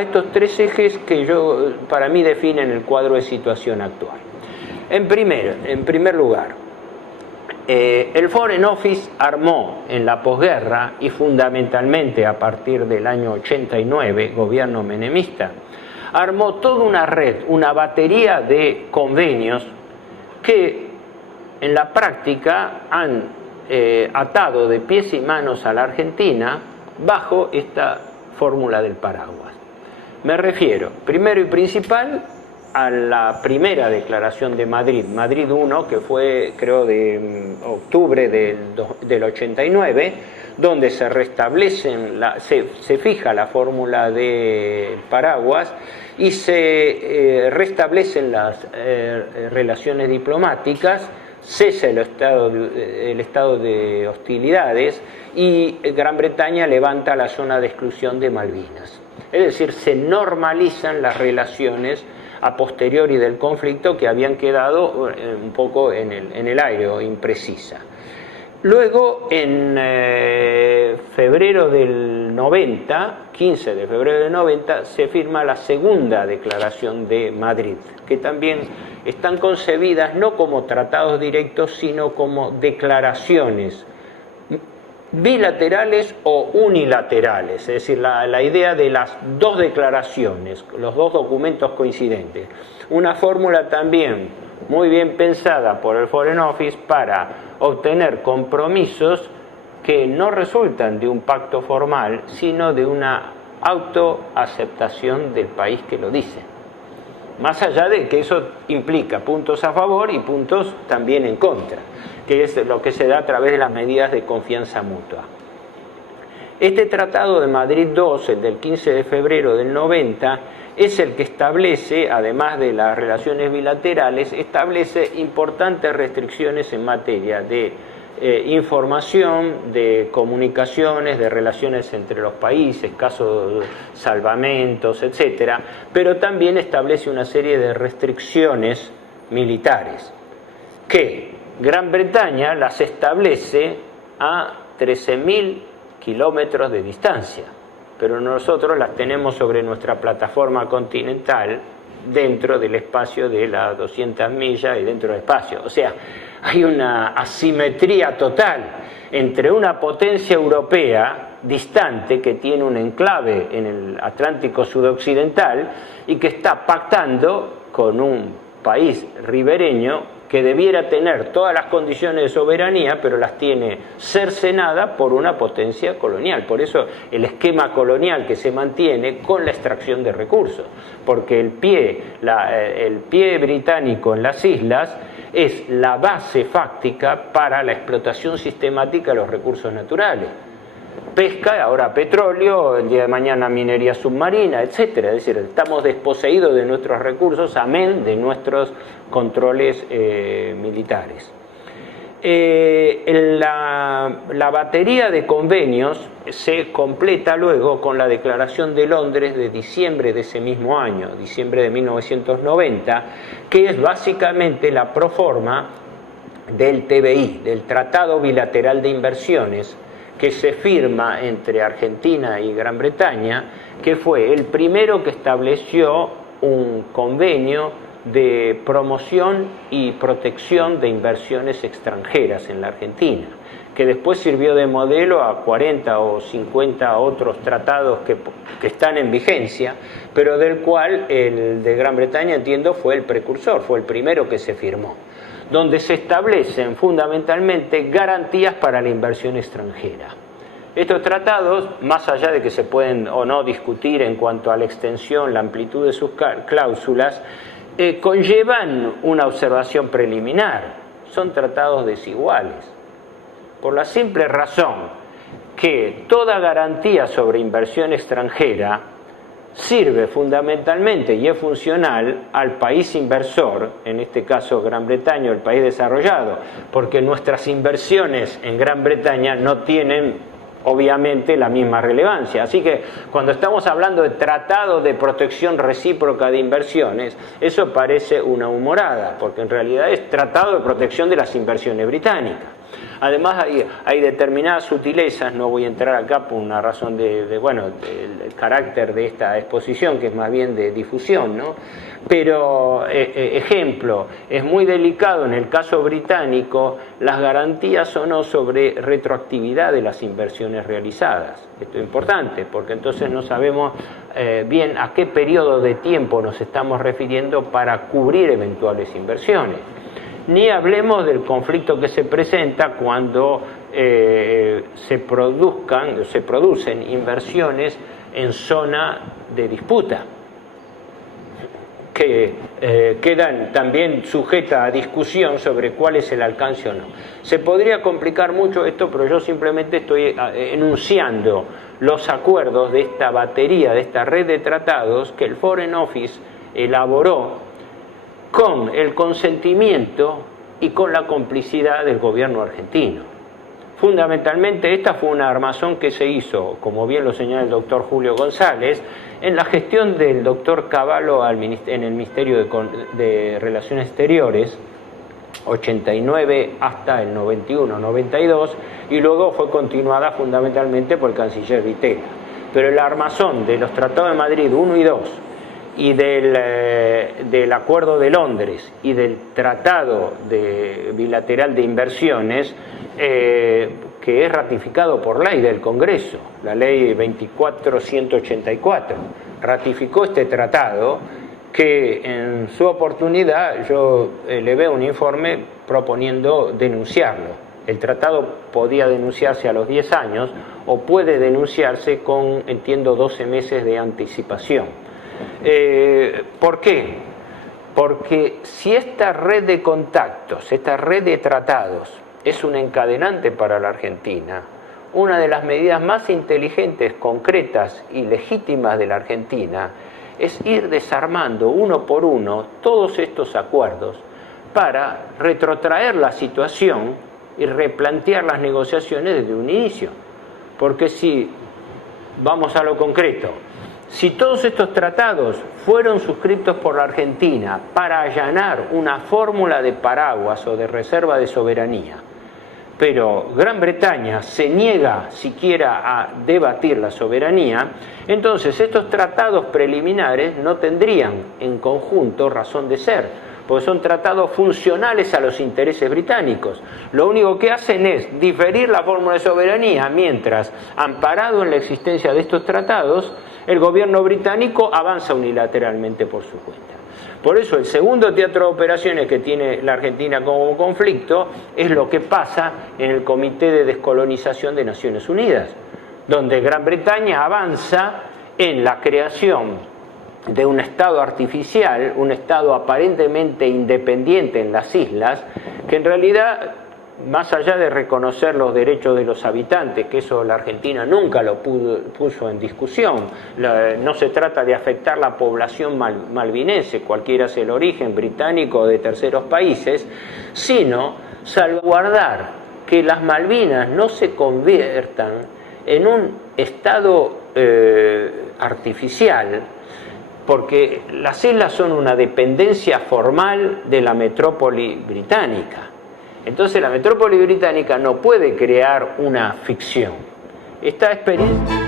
a estos tres ejes que para mí definen el cuadro de situación actual. En primer lugar, el Foreign Office armó en la posguerra y fundamentalmente a partir del año 89, gobierno menemista, armó toda una red, una batería de convenios que en la práctica han atado de pies y manos a la Argentina bajo esta fórmula del paraguas. Me refiero, primero y principal, a la primera declaración de Madrid, Madrid I, que fue creo de octubre del 89, donde se restablecen, se fija la fórmula de paraguas y se restablecen las relaciones diplomáticas, cesa el estado de hostilidades y Gran Bretaña levanta la zona de exclusión de Malvinas. Es decir, se normalizan las relaciones a posteriori del conflicto que habían quedado un poco en el aire o imprecisa. Luego, en febrero del 90, 15 de febrero del 90, se firma la segunda declaración de Madrid, que también están concebidas no como tratados directos, sino como declaraciones bilaterales o unilaterales, es decir, la idea de las dos declaraciones, los dos documentos coincidentes. Una fórmula también muy bien pensada por el Foreign Office para obtener compromisos que no resultan de un pacto formal, sino de una autoaceptación del país que lo dice. Más allá de que eso implica puntos a favor y puntos también en contra, que es lo que se da a través de las medidas de confianza mutua. Este Tratado de Madrid II, el del 15 de febrero del 90, es el que establece, además de las relaciones bilaterales, establece importantes restricciones en materia de información, de comunicaciones, de relaciones entre los países, casos de salvamentos, etc. Pero también establece una serie de restricciones militares que Gran Bretaña las establece a 13.000 kilómetros de distancia, pero nosotros las tenemos sobre nuestra plataforma continental dentro del espacio de las 200 millas y dentro del espacio. O sea, hay una asimetría total entre una potencia europea distante que tiene un enclave en el Atlántico sudoccidental y que está pactando con un país ribereño que debiera tener todas las condiciones de soberanía, pero las tiene cercenada por una potencia colonial. Por eso el esquema colonial que se mantiene con la extracción de recursos, porque el pie británico en las islas es la base fáctica para la explotación sistemática de los recursos naturales. Pesca, ahora petróleo, el día de mañana minería submarina, etcétera. Es decir, estamos desposeídos de nuestros recursos, amén de nuestros controles militares. La batería de convenios se completa luego con la Declaración de Londres de diciembre de ese mismo año, diciembre de 1990, que es básicamente la proforma del TBI, del Tratado Bilateral de Inversiones, que se firma entre Argentina y Gran Bretaña, que fue el primero que estableció un convenio de promoción y protección de inversiones extranjeras en la Argentina, que después sirvió de modelo a 40 o 50 otros tratados que están en vigencia, pero del cual el de Gran Bretaña, entiendo, fue el precursor, fue el primero que se firmó, donde se establecen fundamentalmente garantías para la inversión extranjera. Estos tratados, más allá de que se pueden o no discutir en cuanto a la extensión, la amplitud de sus cláusulas, conllevan una observación preliminar. Son tratados desiguales, por la simple razón que toda garantía sobre inversión extranjera sirve fundamentalmente y es funcional al país inversor, en este caso Gran Bretaña, el país desarrollado, porque nuestras inversiones en Gran Bretaña no tienen obviamente la misma relevancia. Así que cuando estamos hablando de tratado de protección recíproca de inversiones, eso parece una humorada, porque en realidad es tratado de protección de las inversiones británicas. Además hay determinadas sutilezas, no voy a entrar acá por una razón del carácter de esta exposición, que es más bien de difusión, ¿no? Pero, ejemplo, es muy delicado en el caso británico las garantías o no sobre retroactividad de las inversiones realizadas. Esto es importante porque entonces no sabemos bien a qué periodo de tiempo nos estamos refiriendo para cubrir eventuales inversiones. Ni hablemos del conflicto que se presenta cuando se producen inversiones en zona de disputa, que quedan también sujetas a discusión sobre cuál es el alcance o no. Se podría complicar mucho esto, pero yo simplemente estoy enunciando los acuerdos de esta batería, de esta red de tratados que el Foreign Office elaboró con el consentimiento y con la complicidad del gobierno argentino. Fundamentalmente esta fue una armazón que se hizo, como bien lo señala el doctor Julio González, en la gestión del doctor Cavallo en el Ministerio de Relaciones Exteriores, 89 hasta el 91-92, y luego fue continuada fundamentalmente por el canciller Vitela. Pero el armazón de los tratados de Madrid 1 y 2, y del Acuerdo de Londres y del Tratado Bilateral de Inversiones, que es ratificado por ley del Congreso, la ley 24.184, ratificó este tratado que en su oportunidad yo elevé un informe proponiendo denunciarlo. El tratado podía denunciarse a los 10 años o puede denunciarse con, entiendo, 12 meses de anticipación. ¿Por qué? Porque si esta red de contactos, esta red de tratados es un encadenante para la Argentina, una de las medidas más inteligentes, concretas y legítimas de la Argentina es ir desarmando uno por uno todos estos acuerdos para retrotraer la situación y replantear las negociaciones desde un inicio. Porque si, vamos a lo concreto, si todos estos tratados fueron suscritos por la Argentina para allanar una fórmula de paraguas o de reserva de soberanía, pero Gran Bretaña se niega siquiera a debatir la soberanía, entonces estos tratados preliminares no tendrían en conjunto razón de ser, porque son tratados funcionales a los intereses británicos. Lo único que hacen es diferir la fórmula de soberanía, mientras, amparado en la existencia de estos tratados, el gobierno británico avanza unilateralmente por su cuenta. Por eso el segundo teatro de operaciones que tiene la Argentina como conflicto es lo que pasa en el Comité de Descolonización de Naciones Unidas, donde Gran Bretaña avanza en la creación de un Estado artificial, un Estado aparentemente independiente en las islas, que en realidad, más allá de reconocer los derechos de los habitantes, que eso la Argentina nunca lo puso en discusión, no se trata de afectar la población malvinense, cualquiera sea el origen, británico o de terceros países, sino salvaguardar que las Malvinas no se conviertan en un Estado artificial, porque las islas son una dependencia formal de la metrópoli británica. Entonces la metrópoli británica no puede crear una ficción. Esta experiencia